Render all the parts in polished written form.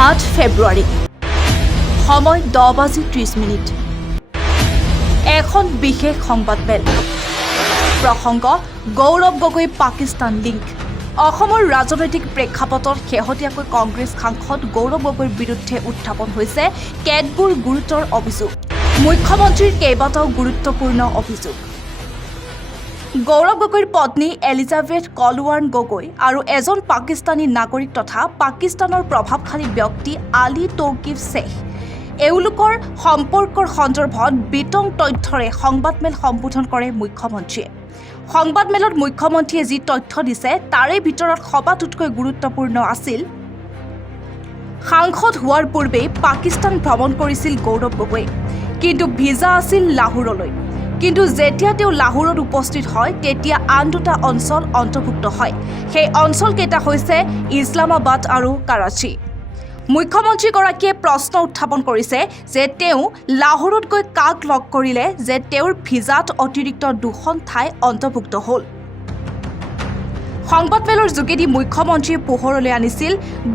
8 ফেব্ৰুৱাৰী সময় 10:30 এখন বিশেষ সংবাদমেল প্ৰসংগ গৌৰৱ গগৈ পাকিস্তান লিংক অসমৰ ৰাজনৈতিক প্ৰেক্ষাপটত শেহতীয়াকৈ কংগ্ৰেছ সাংসদ গৌৰৱ গগৈৰ বিৰুদ্ধে উত্থাপন হৈছে কেতবোৰ গুৰুতৰ অভিযোগ মুখ্যমন্ত্ৰীৰ কেইবাটাও গুৰুত্বপূৰ্ণ অভিযোগ গৌৰৱ গগৈৰ পত্নী এলিজাবেথ কলৱাৰ্ণ গগৈ আৰু এজন পাকিস্তানী নাগৰিক তথা পাকিস্তানৰ প্ৰভাৱশালী ব্যক্তি আলী তৌকিফ শ্বেখ এওঁলোকৰ সম্পৰ্কৰ সন্দৰ্ভত বিতং তথ্যৰে সংবাদমেল সম্বোধন কৰে মুখ্যমন্ত্ৰীয়ে সংবাদমেলত মুখ্যমন্ত্ৰীয়ে যি তথ্য দিছে তাৰে ভিতৰত সবাতোতকৈ গুৰুত্বপূৰ্ণ আছিল সাংসদ হোৱাৰ পূৰ্বে পাকিস্তান ভ্ৰমণ কৰিছিল গৌৰৱ গগৈ কিন্তু ভিজা আছিল লাহোৰলৈ কিন্তু যেতিয়া তেওঁ লাহোৰত উপস্থিত হয় তেতিয়া আন দুটা অঞ্চল অন্তৰ্ভুক্ত হয় সেই অঞ্চলকেইটা হৈছে ইছলামাবাদ আৰু কৰাচী মুখ্যমন্ত্ৰীগৰাকীয়ে প্ৰশ্ন উত্থাপন কৰিছে যে তেওঁ লাহোৰত গৈ কাক লগ কৰিলে যে তেওঁৰ ভিজাত অতিৰিক্ত দুখন ঠাই অন্তৰ্ভুক্ত হ'ল সংবাদমেলৰ যোগেদি মুখ্যমন্ত্ৰীয়ে পোহৰলৈ আনিছিল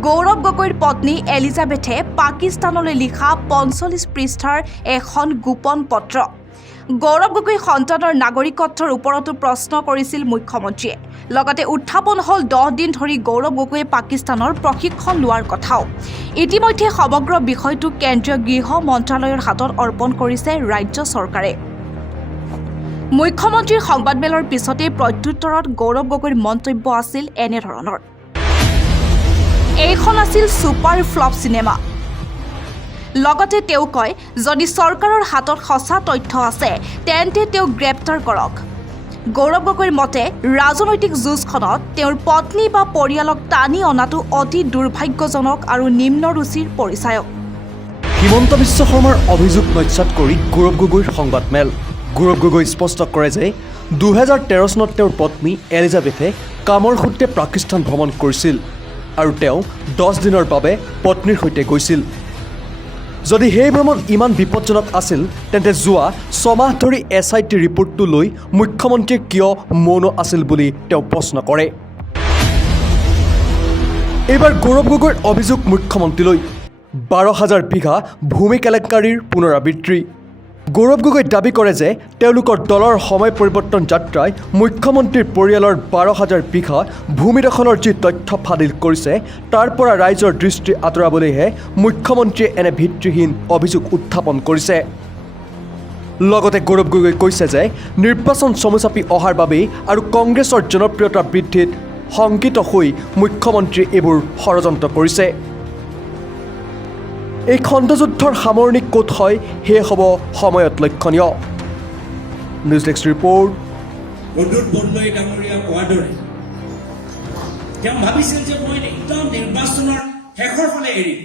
গৌৰৱ গগৈৰ পত্নী এলিজাবেথে পাকিস্তানলৈ লিখা 45 পৃষ্ঠাৰ এখন গোপন পত্ৰ গৌৰৱ গগৈ সন্তানৰ নাগৰিকত্বৰ ওপৰতো প্ৰশ্ন কৰিছিল মুখ্যমন্ত্ৰীয়ে লগতে উত্থাপন হ'ল 10 দিন ধৰি গৌৰৱ গগৈয়ে পাকিস্তানৰ প্ৰশিক্ষণ লোৱাৰ কথাও ইতিমধ্যে সমগ্ৰ বিষয়টো কেন্দ্ৰীয় গৃহ মন্ত্ৰালয়ৰ হাতত অৰ্পণ কৰিছে ৰাজ্য চৰকাৰে মুখ্যমন্ত্ৰীৰ সংবাদমেলৰ পিছতে প্ৰত্যুত্তৰত গৌৰৱ গগৈৰ মন্তব্য আছিল এনেধৰণৰ এইখন আছিল ছুপাৰ ফ্লপ চিনেমা লগতে তেওঁ কয় যদি চৰকাৰৰ হাতত সঁচা তথ্য আছে তেন্তে তেওঁক গ্ৰেপ্তাৰ কৰক গৌৰৱ গগৈৰ মতে ৰাজনৈতিক যুঁজখনত তেওঁৰ পত্নী বা পৰিয়ালক টানি অনাটো অতি দুৰ্ভাগ্যজনক আৰু নিম্ন ৰুচিৰ পৰিচায়ক হিমন্ত বিশ্ব শৰ্মাৰ অভিযোগ নস্যাৎ কৰি গৌৰৱ গগৈৰ সংবাদমেল গৌৰৱ গগৈ স্পষ্ট কৰে যে 2013 চনত তেওঁৰ পত্নী এলিজাবেথে কামৰ সূত্ৰে পাকিস্তান ভ্ৰমণ কৰিছিল আৰু তেওঁ 10 দিনৰ বাবে পত্নীৰ সৈতে গৈছিল যদি সেই ভ্ৰমণ ইমান বিপদজনক আছিল তেন্তে যোৱা 6 মাহ ধৰি SIT ৰিপৰ্টটো লৈ মুখ্যমন্ত্ৰীয়ে কিয় মৌন আছিল বুলি তেওঁ প্ৰশ্ন কৰে এইবাৰ গৌৰৱ গগৈৰ অভিযোগ মুখ্যমন্ত্ৰীলৈ 12,000 বিঘা ভূমি কেলেংকাৰীৰ পুনৰাবৃত্তি গৌৰৱ গগৈ দাবী কৰে যে তেওঁলোকৰ দলৰ সময় পৰিৱৰ্তন যাত্ৰাই মুখ্যমন্ত্ৰীৰ পৰিয়ালৰ 12,000 বিঘা ভূমি দখলৰ যি তথ্য ফাদিল কৰিছে তাৰ পৰা ৰাইজৰ দৃষ্টি আঁতৰাবলৈহে মুখ্যমন্ত্ৰীয়ে এনে ভিত্তিহীন অভিযোগ উত্থাপন কৰিছে লগতে গৌৰৱ গগৈ কৈছে যে নিৰ্বাচন চমুচাপি অহাৰ বাবেই আৰু কংগ্ৰেছৰ জনপ্ৰিয়তা বৃদ্ধিত শংকিত হৈ মুখ্যমন্ত্ৰীয়ে এইবোৰ ষড়যন্ত্ৰ কৰিছে এই খণ্ডযুদ্ধৰ সামৰণি ক'ত হয় সেয়ে হ'ব সময়ত লক্ষণীয় নিউজ ডেস্ক ৰিপৰ্ট বন্ধুত বন্ধুই ডাঙৰীয়া কোৱাৰ দৰে তেওঁ ভাবিছিল যে মই একদম নিৰ্বাচনৰ শেষৰ ফালে এৰিম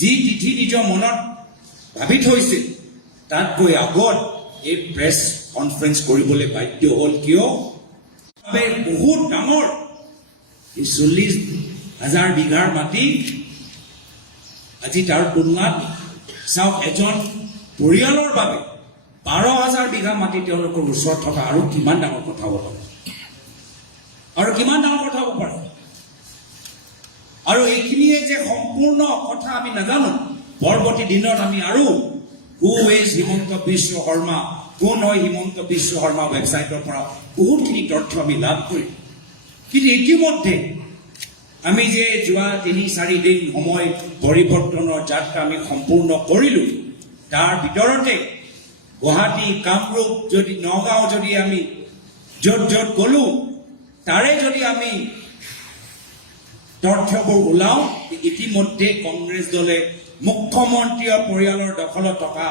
যি তিথি নিজৰ মনত ভাবি থৈছিল তাত গৈ আগত এই প্ৰেছ কনফাৰেন্স কৰিবলৈ বাধ্য হ'ল কিয় বহুত ডাঙৰ 40,000 বিঘাৰ মাটি আজি তাৰ তুলনাত চাওক এজন পৰিয়ালৰ বাবে 12,000 বিঘা মাটি তেওঁলোকৰ ওচৰত থকা আৰু কিমান ডাঙৰ কথা হ'ব পাৰে আৰু এইখিনিয়ে যে সম্পূৰ্ণ কথা আমি নাজানো পৰৱৰ্তী দিনত আমি আৰু হু ইজ হিমন্ত বিশ্ব শৰ্মা কোন হয় হিমন্ত বিশ্ব শৰ্মা ৱেবছাইটৰ পৰা বহুতখিনি তথ্য আমি লাভ কৰিম কিন্তু ইতিমধ্যে আমি যে যোৱা 3-4 দিন সময় পৰিৱৰ্তনৰ যাত্ৰা আমি সম্পূৰ্ণ কৰিলোঁ তাৰ ভিতৰতে গুৱাহাটী কামৰূপ যদি নগাঁও যদি আমি য'ত গ'লোঁ তাৰে যদি আমি তথ্যবোৰ ওলাওঁ ইতিমধ্যে কংগ্ৰেছ দলে মুখ্যমন্ত্ৰীৰ পৰিয়ালৰ দখলত থকা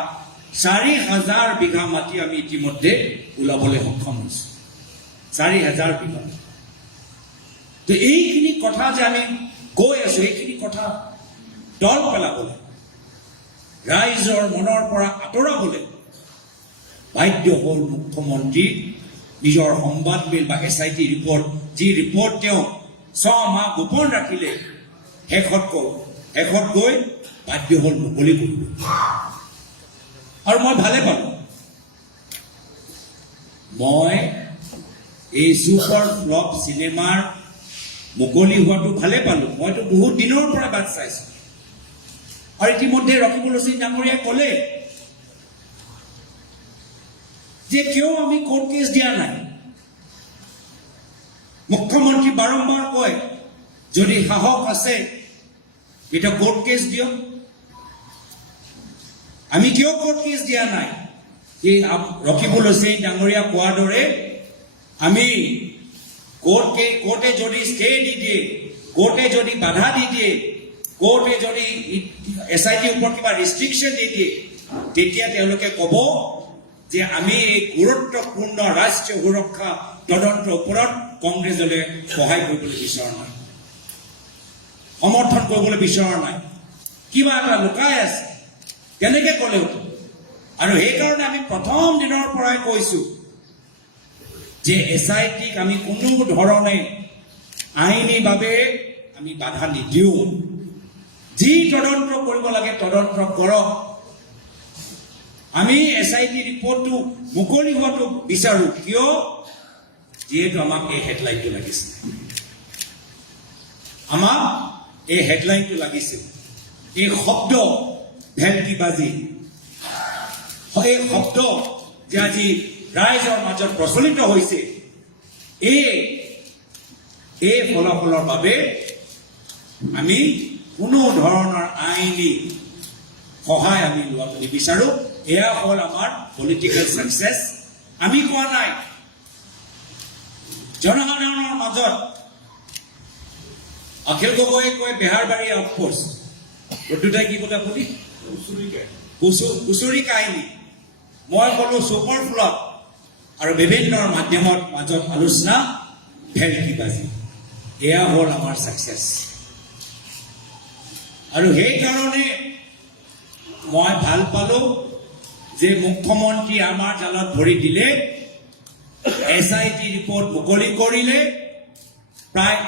4,000 বিঘা মাটি আমি ইতিমধ্যে ওলাবলৈ সক্ষম হৈছোঁ 4,000 বিঘা তো এইখিনি কথা যে আমি গৈ আছোঁ এইখিনি কথা দল পেলাবলৈ ৰাইজৰ মনৰ পৰা আঁতৰাবলৈ বাধ্য হ'ল মুখ্যমন্ত্ৰী নিজৰ সংবাদমেল বা SIT ৰিপৰ্ট যি ৰিপৰ্ট তেওঁ 6 মাহ গোপন ৰাখিলে শেষত গৈ বাধ্য হ'ল মুকলি কৰিব আৰু মই ভালে পালোঁ মই এই ছুপাৰ ফ্লপ চিনেমাৰ মুকলি হোৱাটো ভালে পালোঁ মইতো বহুত দিনৰ পৰা বাট চাইছোঁ আৰু ইতিমধ্যে ৰকিবুল হুছেইন ডাঙৰীয়াই ক'লে যে কিয় আমি কোৰ্ট কেছ দিয়া নাই মুখ্যমন্ত্ৰী বাৰম্বাৰ কয় যদি সাহস আছে এটা কোৰ্ট কেছ দিয়ক আমি কিয় কোৰ্ট কেছ দিয়া নাই এই ৰকিবুল হুছেইন ডাঙৰীয়া কোৱাৰ দৰে আমি কোৰ্টে যদি ষ্টে দি দিয়ে কোৰ্টে যদি বাধা দি দিয়ে কোৰ্টে যদি SIT ওপৰত কিবা ৰেষ্ট্ৰিকশ্যন দি দিয়ে তেতিয়া তেওঁলোকে ক'ব যে আমি এই গুৰুত্বপূৰ্ণ ৰাষ্ট্ৰীয় সুৰক্ষা তদন্তৰ ওপৰত কংগ্ৰেছ দলে সহায় কৰিবলৈ বিচৰা নাই সমৰ্থন কৰিবলৈ বিচৰা নাই কিবা এটা লুকাই আছে তেনেকৈ ক'লেও আৰু সেইকাৰণে আমি প্ৰথম দিনৰ পৰাই কৈছোঁ যে SITক আমি কোনো ধৰণে আইনীভাৱে আমি বাধা নিদিওঁ যি তদন্ত কৰিব লাগে তদন্ত কৰক আমি SIT ৰিপৰ্টটো মুকলি হোৱাটো বিচাৰোঁ কিয় যিহেতু আমাক এই হেডলাইনটো লাগিছিল আমাক এই হেডলাইনটো লাগিছিল এই শব্দ ভেলকিবাজি এই শব্দ যে আজি ৰাইজৰ মাজত প্ৰচলিত হৈছে এই ফলাফলৰ বাবে আমি কোনো ধৰণৰ আইনী সহায় আমি লোৱাটো নিবিচাৰোঁ এয়া হ'ল আমাৰ পলিটিকেল ছাকচেছ আমি কোৱা নাই জনসাধাৰণৰ মাজত অখিল গগৈয়ে কয় বেহাৰবাৰী আউটপোষ্ট দুটাই কি ক'লে আপুনি হুঁচৰি কাহিনী মই ক'লো চুপাৰ ফ্লট আৰু বিভিন্ন মাধ্যমৰ মাজত আলোচনা ভেলকিবাজি এয়া হ'ল আমাৰ ছাকচেছ আৰু সেইকাৰণে মই ভাল পালোঁ যে মুখ্যমন্ত্ৰী আমাৰ জালত ভৰি দিলে SIT ৰিপৰ্ট মুকলি কৰিলে প্ৰায়